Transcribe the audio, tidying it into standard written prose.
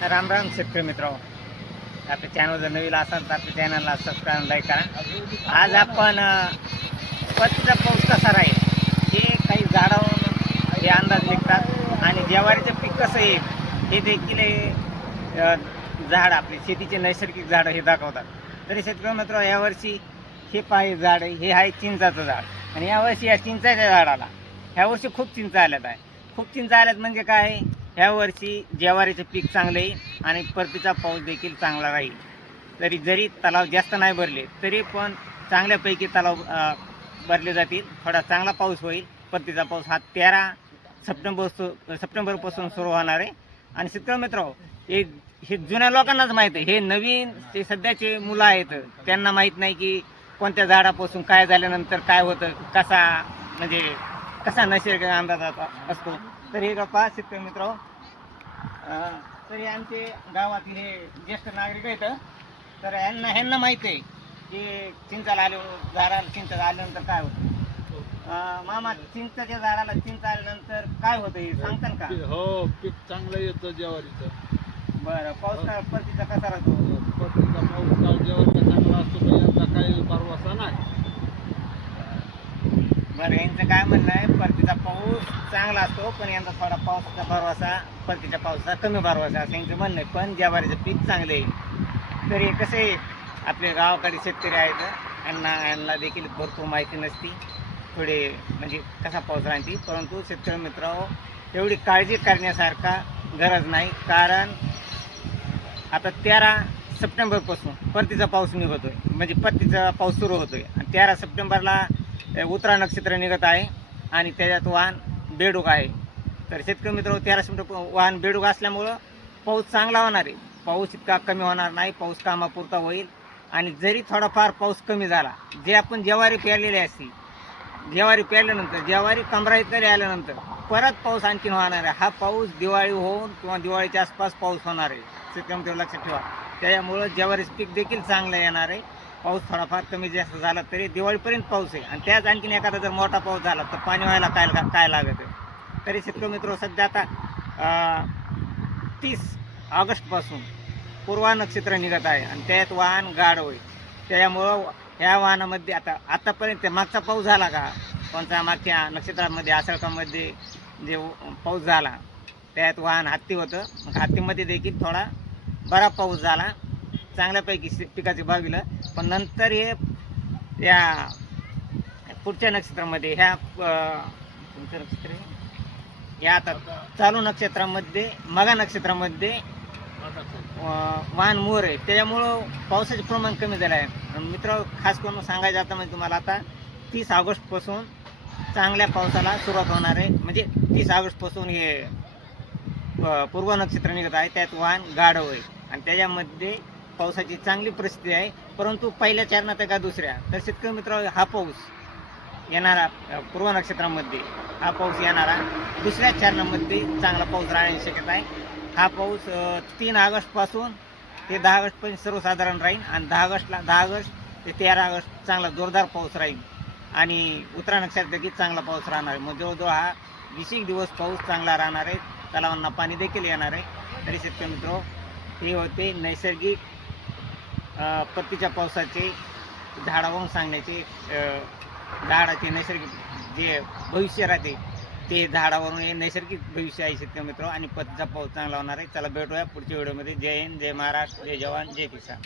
राम राम शेतकरी मित्रांनो, आपल्या चॅनल जर नवीन असाल तर आपल्या चॅनलला सबस्क्राईब लाईक करा. आज आपण पत्तीचा पाऊस कसा राहील हे काही झाडावरून हे अंदाज निघतात आणि ज्वारीचं पीक कसं येईल हे देखील झाड आपले शेतीचे नैसर्गिक झाडं हे दाखवतात. तरी शेतकरी मित्र, यावर्षी हे पाहिजे झाड हे आहे चिंचाचं झाड आणि यावर्षी या चिंचाच्या झाडाला ह्यावर्षी खूप चिंच आल्यात आहे. खूप चिंच आल्यात म्हणजे काय, ह्या वर्षी ज्वारीचं पीक चांगलं येईल आणि परतीचा पाऊस देखील चांगला राहील. जरी तलाव जास्त नाही भरले तरी पण चांगल्यापैकी तलाव भरले जातील. थोडा चांगला पाऊस होईल. परतीचा पाऊस हा 13 सप्टेंबरपासून सुरू होणार आहे. आणि शेतकरी मित्रांनो, हे जुन्या लोकांनाच माहीत आहे. हे नवीन ते सध्याचे मुलं आहेत त्यांना माहीत नाही की कोणत्या झाडापासून काय झाल्यानंतर काय होतं, कसा नैसर्गिक अंदाज असतो. तर हे गप्पा शेतकरी मित्रांनो, तरी आमचे गावातील हे ज्येष्ठ नागरिक आहेत, तर ह्यांना माहीत आहे की चिंचाला झाडाला चिंच आल्यानंतर काय होतं. मामा, चिंचाच्या झाडाला चिंच आल्यानंतर काय होतं हे सांगताल का? हो, पीक चांगलं येतं ज्वारीचं. बरं, पाऊस काळ परतीचा कसा राहतो? परतीचा पाऊस काळ ज्वारीचा चांगला असतो, पण यंदा काही भरवसा नाही. बरं, यांचं काय म्हणणं आहे, परतीचा पाऊस चांगला असतो पण यंदा थोडा पावसाचा भरवसा, परतीच्या पावसाचा कमी भरवसा असं यांचं म्हणणं आहे. पण ज्वारीचं पीक चांगलं येईल. तरी कसे आपले गावाकडे शेतकरी आहेत, यांना देखील भरपूर माहिती नसती थोडे, म्हणजे कसा पाऊस राहते. परंतु शेतकरी मित्रांनो, एवढी काळजी करण्यासारखा गरज नाही, कारण आता 13 सप्टेंबरपासून परतीचा पाऊस निघतोय, म्हणजे परतीचा पाऊस सुरू होतोय. आणि 13 सप्टेंबरला उत्तरा नक्षत्र निघत आहे आणि त्याच्यात वाहन बेडूक आहे. तर शेतकरी मित्रांनो, 13 सप्टेंबर वाहन बेडूक असल्यामुळं पाऊस चांगला होणार आहे. पाऊस इतका कमी होणार नाही, पाऊस कामापुरता होईल. आणि जरी थोडाफार पाऊस कमी झाला, जे आपण ज्वारी पेरलेली असते, ज्वारी पेरल्यानंतर ज्वारी कमराईत तरी आल्यानंतर परत पाऊस आणखीन होणार आहे. हा पाऊस दिवाळी होऊन किंवा दिवाळीच्या आसपास पाऊस होणार आहे. शेतकरी मित्र लक्षात ठेवा. त्याच्यामुळं ज्वारीचं पीक देखील चांगलं येणार आहे. पाऊस थोडाफार कमी जास्त झाला तरी दिवाळीपर्यंत पाऊस आहे. आणि त्याच आणखीन एखादा जर मोठा पाऊस झाला तर पाणी व्हायला काय लागत आहे. तरी शेतकरी मित्र, सध्या आता 30 ऑगस्टपासून पूर्वा नक्षत्र निघत आहे आणि त्यात वाहन गाढ होईल. त्याच्यामुळं ह्या वाहनामध्ये आतापर्यंत मागचा पाऊस झाला का, कोणत्या मागच्या नक्षत्रामध्ये आषाढामध्ये जे पाऊस झाला त्यात वाहन हत्ती होतं. मग हत्तीमध्ये देखील थोडा बरा पाऊस झाला, चांगल्यापैकी पिकाचे भागविलं. पण नंतर हे या पुढच्या नक्षत्रामध्ये तुमचं नक्षत्र या आता चालू नक्षत्रामध्ये मघा नक्षत्रामध्ये वाहन मोर आहे. त्याच्यामुळं पावसाचे प्रमाण कमी झालं आहे. मित्र, खास करून सांगायचं आता म्हणजे तुम्हाला, आता 30 ऑगस्टपासून चांगल्या पावसाला सुरुवात होणार आहे. म्हणजे 30 ऑगस्टपासून हे पूर्व नक्षत्र निघत आहे, त्यात वाहन गाढव आहे आणि त्याच्यामध्ये पावसाची चांगली परिस्थिती आहे. परंतु पहिल्या चरणात आहे का दुसऱ्या, तर शेतकरी मित्र, हा पाऊस येणारा पूर्व नक्षत्रामध्ये हा पाऊस येणारा दुसऱ्या चरणामध्ये चांगला पाऊस राहण्याची शक्यता आहे. हा पाऊस 3 ऑगस्टपासून ते 10 ऑगस्टपर्यंत सर्वसाधारण राहील आणि 10 ऑगस्ट ते 13 ऑगस्ट चांगला जोरदार पाऊस राहील आणि उत्तरा नक्षत्रात देखील चांगला पाऊस राहणार आहे. मग जवळजवळ हा 20 दिवस पाऊस चांगला राहणार आहे. तलावांना पाणी देखील येणार आहे. तरी शेतकरी मित्र, हे होते नैसर्गिक परतीच्या पावसाचे झाडावरून सांगण्याचे. झाडाचे नैसर्गिक जे भविष्य राहते ते झाडावरून हे नैसर्गिक भविष्य आहे शेतकरी मित्र. आणि परतीचा पाऊस चांगला होणार आहे. चला भेटूया पुढच्या व्हिडिओमध्ये. जय हिंद, जय महाराष्ट्र, जय जवान, जय किसान.